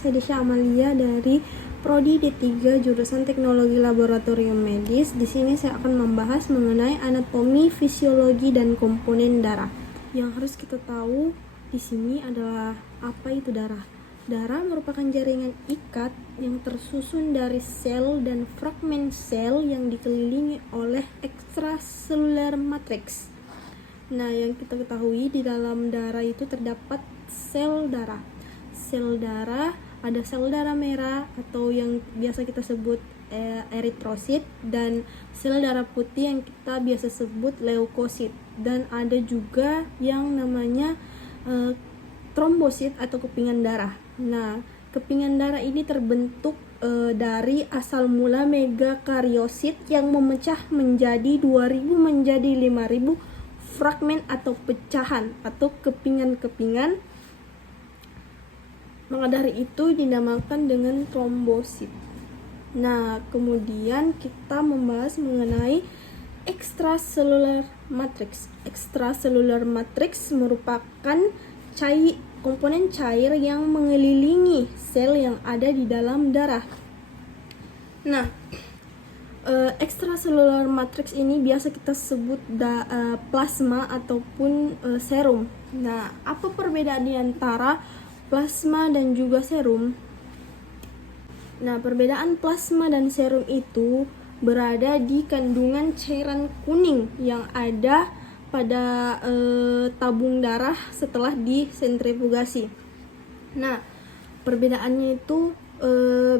saya Desya Amalia dari Prodi D3 jurusan Teknologi Laboratorium Medis. Di sini saya akan membahas mengenai anatomi, fisiologi, dan komponen darah. Yang harus kita tahu di sini adalah apa itu darah. Darah merupakan jaringan ikat yang tersusun dari sel dan fragmen sel yang dikelilingi oleh extracellular matrix. Nah, yang kita ketahui di dalam darah itu terdapat sel darah. Sel darah, ada sel darah merah atau yang biasa kita sebut eritrosit, dan sel darah putih yang kita biasa sebut leukosit, dan ada juga yang namanya trombosit atau kepingan darah. Nah, kepingan darah ini terbentuk dari asal mula megakariosit yang memecah menjadi 2000 menjadi 5000 fragmen atau pecahan atau kepingan-kepingan. Maka dari itu dinamakan dengan trombosit. Nah, kemudian kita membahas mengenai extracellular matrix. Extracellular matrix merupakan komponen cair yang mengelilingi sel yang ada di dalam darah. Nah, extracellular matrix ini biasa kita sebut plasma ataupun serum. Nah, apa perbedaan di antara plasma dan juga serum? Nah, perbedaan plasma dan serum itu berada di kandungan cairan kuning yang ada pada tabung darah setelah disentrifugasi. Nah, perbedaannya itu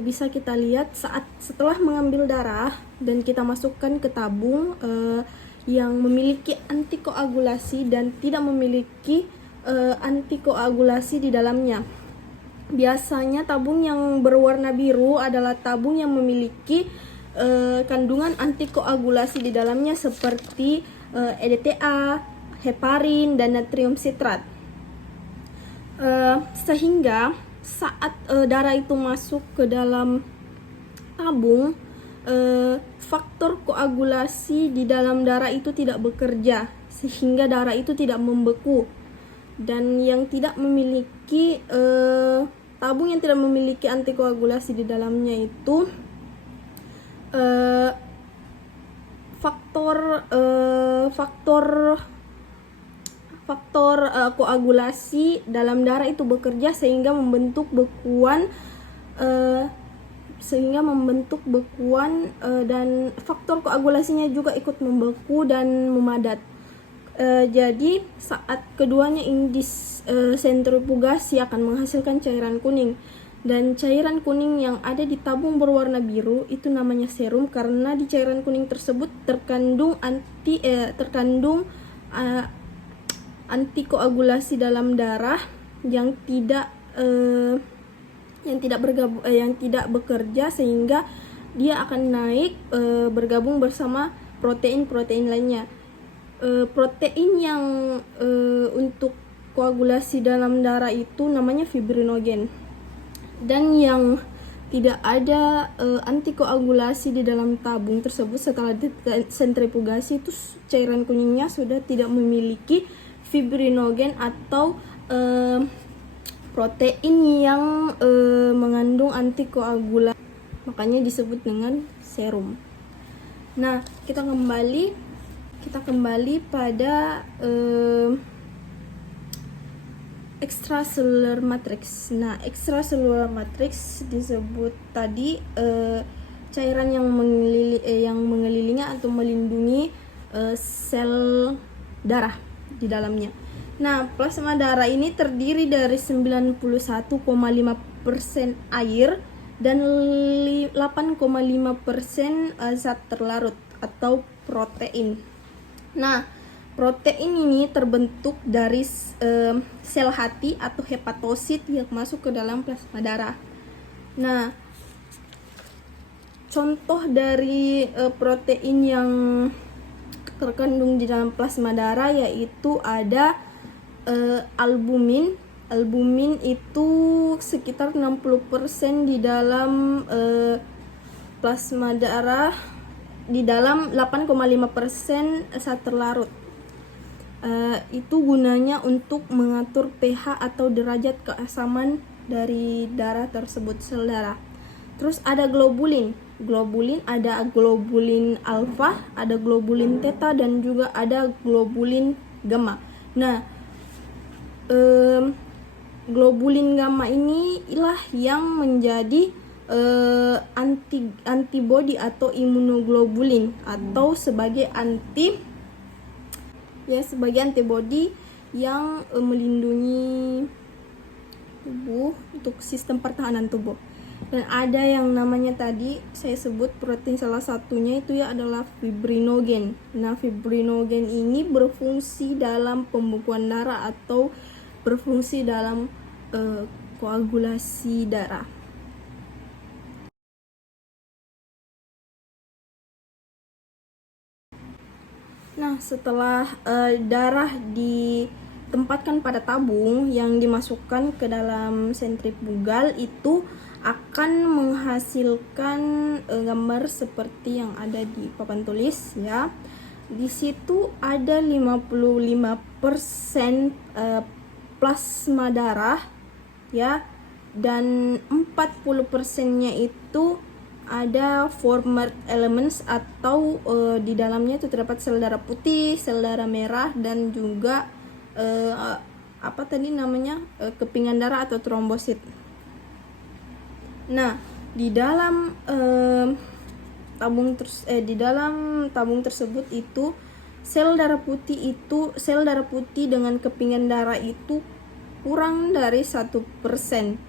bisa kita lihat setelah mengambil darah dan kita masukkan ke tabung yang memiliki antikoagulasi dan tidak memiliki antikoagulasi di dalamnya. Biasanya tabung yang berwarna biru adalah tabung yang memiliki kandungan antikoagulasi di dalamnya seperti EDTA, heparin, dan natrium sitrat. Sehingga saat darah itu masuk ke dalam tabung, faktor koagulasi di dalam darah itu tidak bekerja sehingga darah itu tidak membeku. Dan yang tidak memiliki tabung yang tidak memiliki antikoagulasi di dalamnya itu faktor koagulasi dalam darah itu bekerja sehingga membentuk bekuan dan faktor koagulasinya juga ikut membeku dan memadat. Jadi saat keduanya ini disentrifugasi akan menghasilkan cairan kuning, dan cairan kuning yang ada di tabung berwarna biru itu namanya serum karena di cairan kuning tersebut terkandung antikoagulasi dalam darah yang tidak bekerja, sehingga dia akan naik bergabung bersama protein-protein lainnya. Protein yang untuk koagulasi dalam darah itu namanya fibrinogen, dan yang tidak ada antikoagulasi di dalam tabung tersebut setelah sentrifugasi itu cairan kuningnya sudah tidak memiliki fibrinogen atau protein yang mengandung antikoagulasi, makanya disebut dengan serum. Nah, kita kembali pada extracellular matrix. Nah, extracellular matrix disebut tadi cairan yang mengelilingi atau melindungi sel darah di dalamnya. Nah, plasma darah ini terdiri dari 91,5% air dan 8,5% zat terlarut atau protein. Nah, protein ini terbentuk dari sel hati atau hepatosit yang masuk ke dalam plasma darah. Nah, contoh dari protein yang terkandung di dalam plasma darah yaitu ada albumin. Albumin itu sekitar 60% di dalam plasma darah, di dalam 8,5% zat terlarut. Itu gunanya untuk mengatur pH atau derajat keasaman dari darah tersebut, sel darah. Terus ada globulin. Globulin ada globulin alfa, ada globulin theta, dan juga ada globulin gamma. Nah, globulin gamma ini lah yang menjadi antibody atau imunoglobulin, atau sebagai antibody yang melindungi tubuh untuk sistem pertahanan tubuh. Dan ada yang namanya tadi saya sebut protein, salah satunya itu ya adalah fibrinogen. Nah, fibrinogen ini berfungsi dalam pembekuan darah atau berfungsi dalam koagulasi darah. Nah, setelah darah ditempatkan pada tabung yang dimasukkan ke dalam sentrifugal, itu akan menghasilkan gambar seperti yang ada di papan tulis ya. Di situ ada 55% plasma darah ya, dan 40%-nya itu ada formed elements, atau di dalamnya itu terdapat sel darah putih, sel darah merah, dan juga kepingan darah atau trombosit. Nah, di dalam tabung tersebut itu sel darah putih dengan kepingan darah itu kurang dari 1%,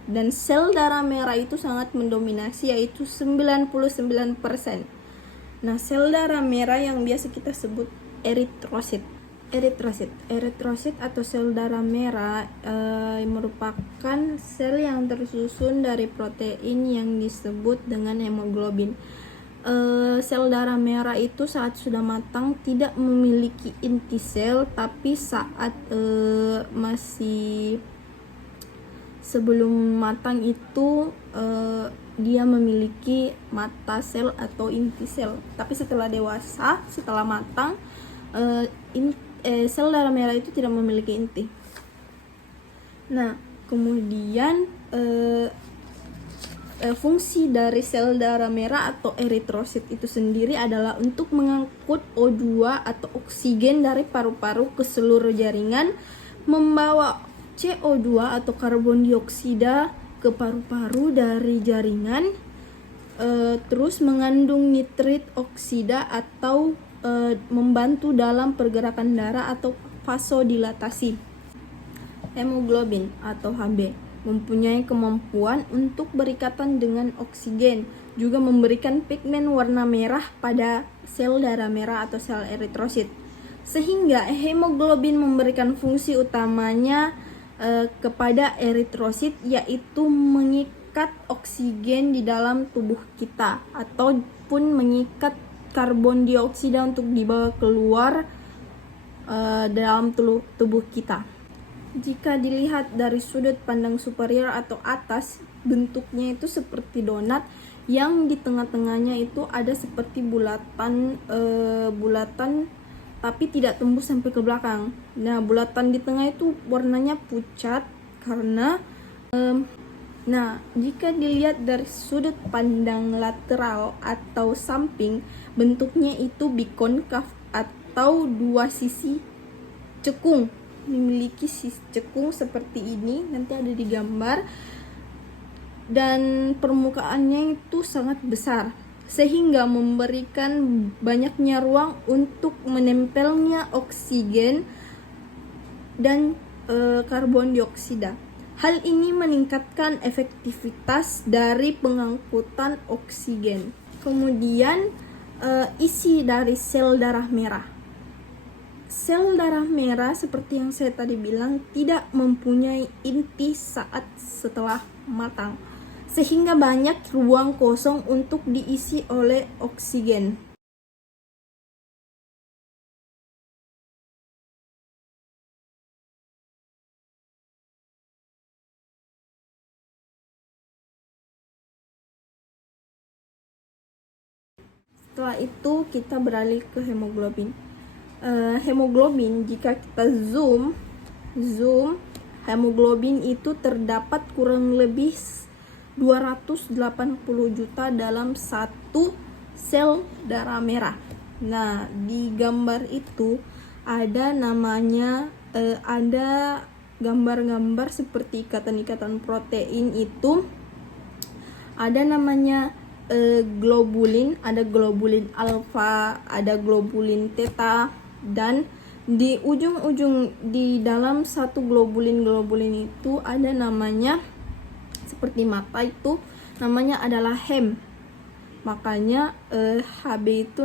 dan sel darah merah itu sangat mendominasi, yaitu 99%. Nah, sel darah merah yang biasa kita sebut eritrosit atau sel darah merah merupakan sel yang tersusun dari protein yang disebut dengan hemoglobin. Sel darah merah itu saat sudah matang tidak memiliki inti sel, tapi saat masih sebelum matang itu dia memiliki mata sel atau inti sel. Tapi setelah dewasa, setelah matang, sel darah merah itu tidak memiliki inti. Nah, kemudian fungsi dari sel darah merah atau eritrosit itu sendiri adalah untuk mengangkut O2 atau oksigen dari paru-paru ke seluruh jaringan, membawa CO2 atau karbon dioksida ke paru-paru dari jaringan, terus mengandung nitrit oksida atau membantu dalam pergerakan darah atau vasodilatasi. Hemoglobin atau Hb mempunyai kemampuan untuk berikatan dengan oksigen, juga memberikan pigmen warna merah pada sel darah merah atau sel eritrosit. Sehingga hemoglobin memberikan fungsi utamanya kepada eritrosit, yaitu mengikat oksigen di dalam tubuh kita ataupun mengikat karbon dioksida untuk dibawa keluar dalam tubuh kita. Jika dilihat dari sudut pandang superior atau atas, bentuknya itu seperti donat, yang di tengah-tengahnya itu ada seperti bulatan tapi tidak tembus sampai ke belakang. Nah, bulatan di tengah itu warnanya pucat karena jika dilihat dari sudut pandang lateral atau samping, bentuknya itu bikonkav atau dua sisi cekung, memiliki sisi cekung seperti ini, nanti ada di gambar, dan permukaannya itu sangat besar sehingga memberikan banyaknya ruang untuk menempelnya oksigen dan karbon dioksida. Hal ini meningkatkan efektivitas dari pengangkutan oksigen. Kemudian isi dari sel darah merah. Sel darah merah seperti yang saya tadi bilang tidak mempunyai inti saat setelah matang, sehingga banyak ruang kosong untuk diisi oleh oksigen. Setelah itu kita beralih ke hemoglobin. Hemoglobin jika kita zoom hemoglobin itu terdapat kurang lebih 280 juta dalam satu sel darah merah. Nah, di gambar itu ada namanya ada gambar-gambar seperti ikatan-ikatan protein itu. Ada namanya globulin, ada globulin alfa, ada globulin theta, dan di ujung-ujung di dalam satu globulin itu ada namanya seperti mata itu namanya adalah hem. Makanya Hb itu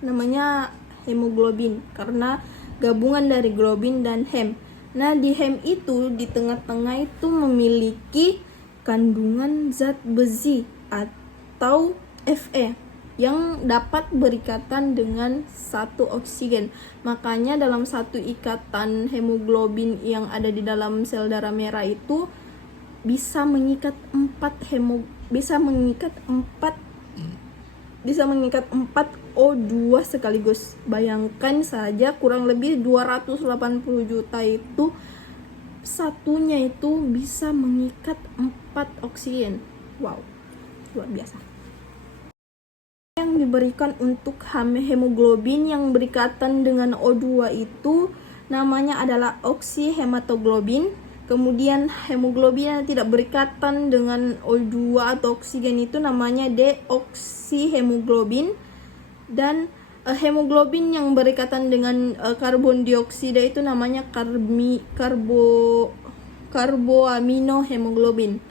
namanya hemoglobin karena gabungan dari globin dan hem. Nah, di hem itu di tengah-tengah itu memiliki kandungan zat besi atau Fe yang dapat berikatan dengan satu oksigen. Makanya dalam satu ikatan hemoglobin yang ada di dalam sel darah merah itu bisa mengikat 4 O2 sekaligus. Bayangkan saja kurang lebih 280 juta itu satunya itu bisa mengikat 4 oksigen. Wow, luar biasa. Yang diberikan untuk hemoglobin yang berikatan dengan O2 itu namanya adalah oksihematoglobin. Kemudian hemoglobin yang tidak berikatan dengan O2 atau oksigen itu namanya deoksihemoglobin. Dan hemoglobin yang berikatan dengan karbon dioksida itu namanya karboaminohemoglobin.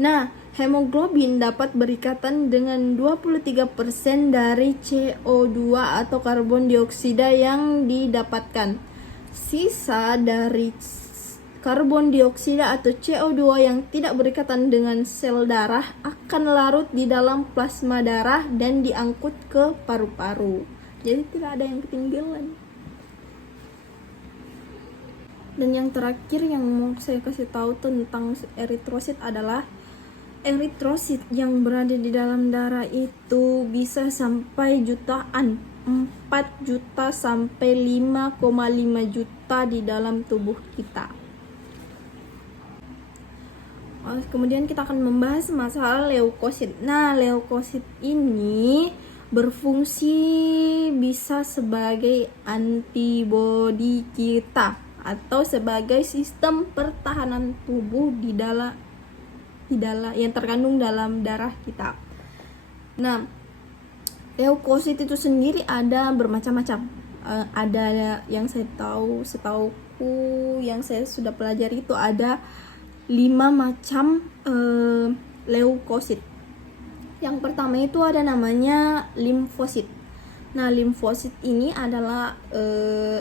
Nah, hemoglobin dapat berikatan dengan 23% dari CO2 atau karbon dioksida yang didapatkan. Sisa dari karbon dioksida atau CO2 yang tidak berikatan dengan sel darah akan larut di dalam plasma darah dan diangkut ke paru-paru. Jadi tidak ada yang ketinggalan. Dan yang terakhir yang mau saya kasih tahu tentang eritrosit adalah eritrosit yang berada di dalam darah itu bisa sampai jutaan, 4 juta sampai 5,5 juta di dalam tubuh kita. Kemudian kita akan membahas masalah leukosit. Nah, leukosit ini berfungsi bisa sebagai antibodi kita atau sebagai sistem pertahanan tubuh di dalam yang terkandung dalam darah kita. Nah, leukosit itu sendiri ada bermacam-macam. Ada yang setauku yang saya sudah pelajari itu ada 5 macam leukosit. Yang pertama itu ada namanya limfosit. Nah, limfosit ini adalah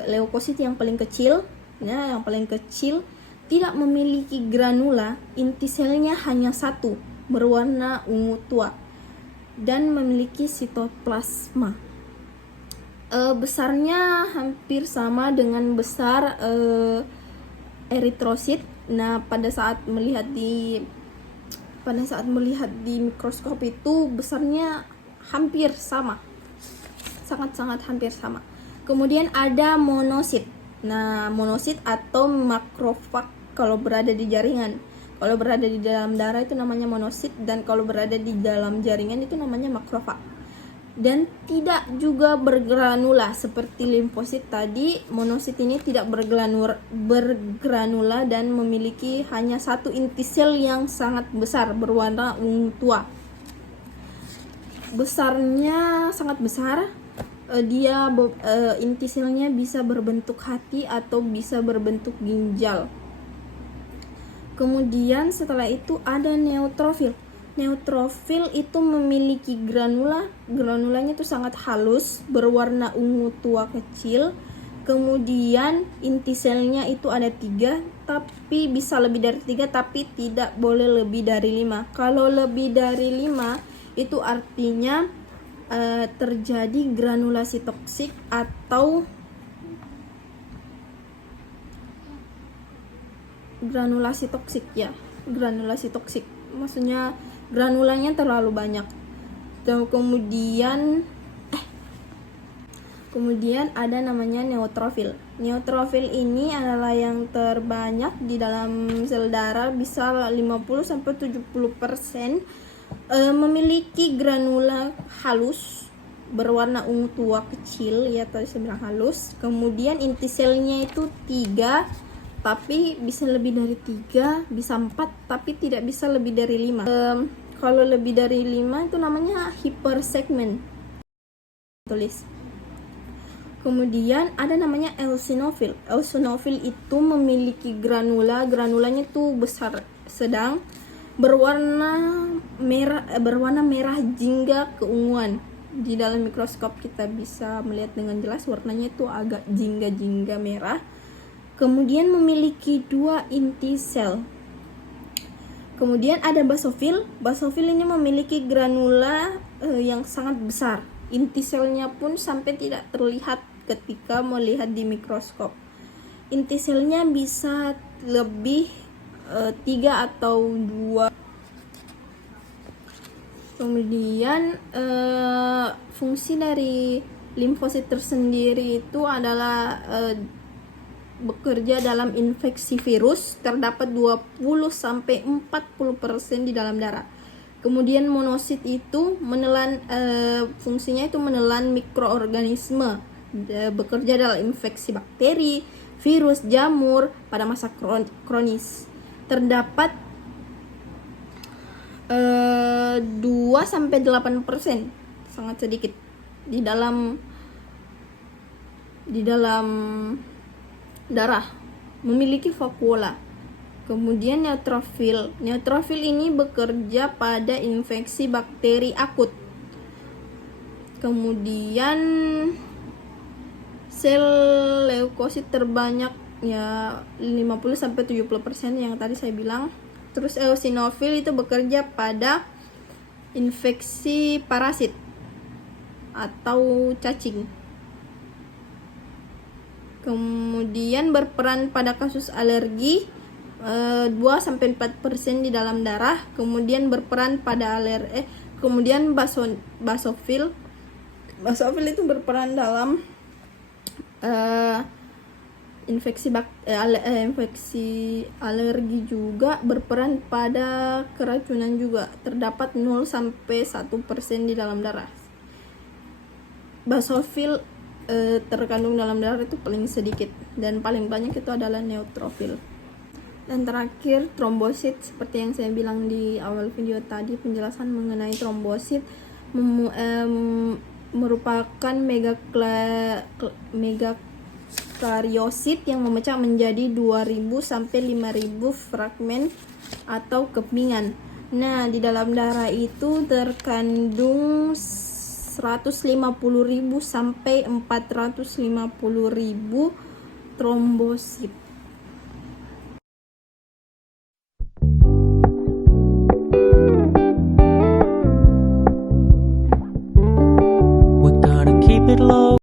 leukosit yang paling kecil. Ya, yang paling kecil, tidak memiliki granula, inti selnya hanya satu, berwarna ungu tua, dan memiliki sitoplasma. Besarnya hampir sama dengan besar eritrosit. Nah, pada saat melihat di mikroskop itu besarnya hampir sama, sangat-sangat hampir sama. Kemudian ada monosit. Nah, monosit atau makrofag kalau berada di jaringan. Kalau berada di dalam darah itu namanya monosit, dan kalau berada di dalam jaringan itu namanya makrofag. Dan tidak juga bergranula seperti limfosit tadi. Monosit ini tidak bergranula dan memiliki hanya satu inti sel yang sangat besar berwarna ungu tua. Besarnya sangat besar. Dia inti selnya bisa berbentuk hati atau bisa berbentuk ginjal. Kemudian setelah itu ada neutrofil. Neutrofil itu memiliki granulanya itu sangat halus, berwarna ungu tua kecil. Kemudian inti selnya itu ada 3, tapi bisa lebih dari 3, tapi tidak boleh lebih dari 5. Kalau lebih dari 5 itu artinya terjadi granulasi toksik atau granulasi toksik, maksudnya granulanya terlalu banyak. Dan kemudian Kemudian ada namanya neutrofil. Neutrofil ini adalah yang terbanyak di dalam sel darah, bisa 50-70%, memiliki granula halus berwarna ungu tua kecil, ya tadi saya bilang halus. Kemudian inti selnya itu 3, tapi bisa lebih dari 3, bisa 4, tapi tidak bisa lebih dari 5. Kalau lebih dari 5 itu namanya hipersegmen. Tulis. Kemudian ada namanya eosinofil. Eosinofil itu memiliki granulanya itu besar sedang, berwarna merah jingga keunguan. Di dalam mikroskop kita bisa melihat dengan jelas warnanya itu agak jingga merah. Kemudian memiliki 2 inti sel. Kemudian ada basofil. Basofil ini memiliki granula yang sangat besar. Inti selnya pun sampai tidak terlihat ketika melihat di mikroskop. Inti selnya bisa lebih 3 atau 2. Kemudian fungsi dari limfosit tersendiri itu adalah bekerja dalam infeksi virus, terdapat 20-40% di dalam darah. Kemudian monosit itu menelan, fungsinya itu menelan mikroorganisme, bekerja dalam infeksi bakteri, virus, jamur pada masa kronis. Terdapat 2-8%, sangat sedikit di dalam darah, memiliki vakuola. Kemudian neutrofil ini bekerja pada infeksi bakteri akut. Kemudian sel leukosit terbanyak ya 50-70% yang tadi saya bilang. Terus eosinofil itu bekerja pada infeksi parasit atau cacing. Kemudian berperan pada kasus alergi 2-4% di dalam darah. Kemudian berperan pada kemudian basofil itu berperan dalam infeksi alergi, juga berperan pada keracunan juga. Terdapat 0-1% di dalam darah. Basofil terkandung dalam darah itu paling sedikit, dan paling banyak itu adalah neutrofil. Dan terakhir trombosit, seperti yang saya bilang di awal video tadi, penjelasan mengenai trombosit merupakan megakariosit yang memecah menjadi 2.000-5.000 fragmen atau kepingan. Nah, di dalam darah itu terkandung 150.000 sampai 450.000 trombosit.